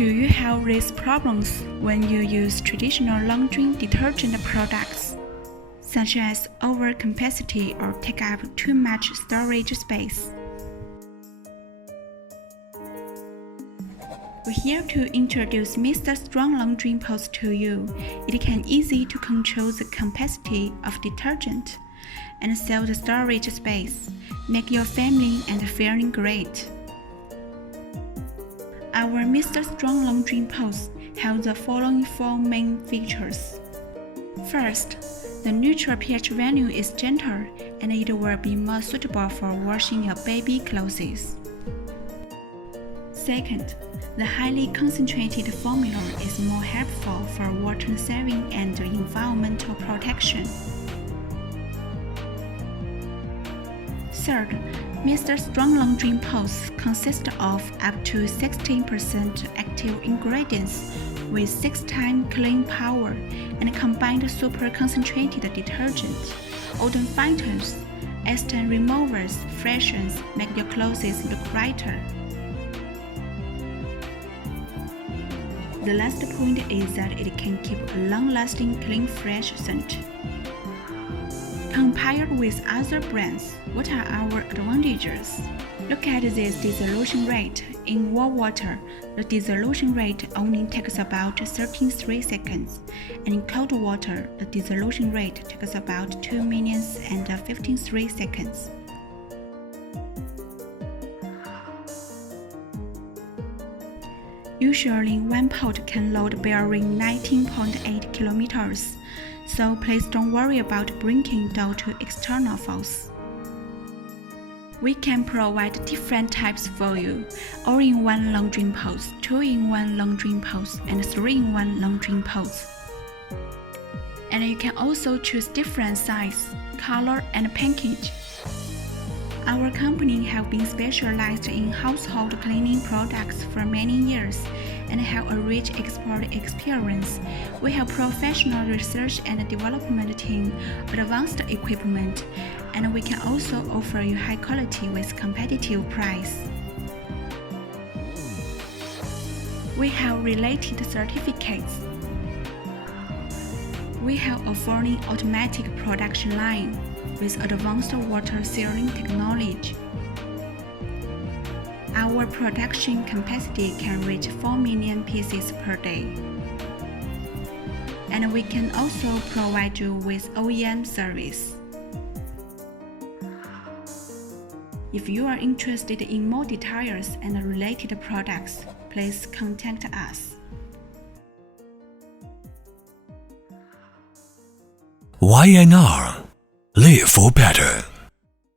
Do you have these problems when you use traditional laundry detergent products, such as overcapacity or take up too much storage space? We're here to introduce Mr.Strong laundry pouch to you. It can easy to control the capacity of detergent and save the storage space, make your family and feeling great. Our Mr.Strong laundry pouch has the following four main features. First, the neutral pH value is gentle and it will be more suitable for washing your baby clothes. Second, the highly concentrated formula is more helpful for water saving and environmental protection. Third, Mr.Strong laundry pouch consists of up to 16% active ingredients with 6 times clean power and combined super concentrated detergent, odor fighters, stain removers, freshens, make your clothes look brighter. The last point is that it can keep a long-lasting clean fresh scent. Compared with other brands, what are our advantages? Look at this dissolution rate. In warm water, the dissolution rate only takes about 33 seconds, and in cold water, the dissolution rate takes about 2 minutes and 53 seconds. Usually, one pot can load bearing 19.8 kilometers, so please don't worry about bringing dough to external force. We can provide different types for you: all-in-one laundry pouch, 2-in-1 laundry pouch, and 3-in-1 laundry pouch. And you can also choose different size, color, and package. Our company have been specialized in household cleaning products for many years and have a rich export experience. We have professional research and development team, advanced equipment, and we can also offer you high quality with competitive price. We have related certificates. We have a fully automatic production line with advanced water sealing technology. Our production capacity can reach 4 million pieces per day. And we can also provide you with OEM service. If you are interested in more details and related products, please contact us. YNR. Live for better.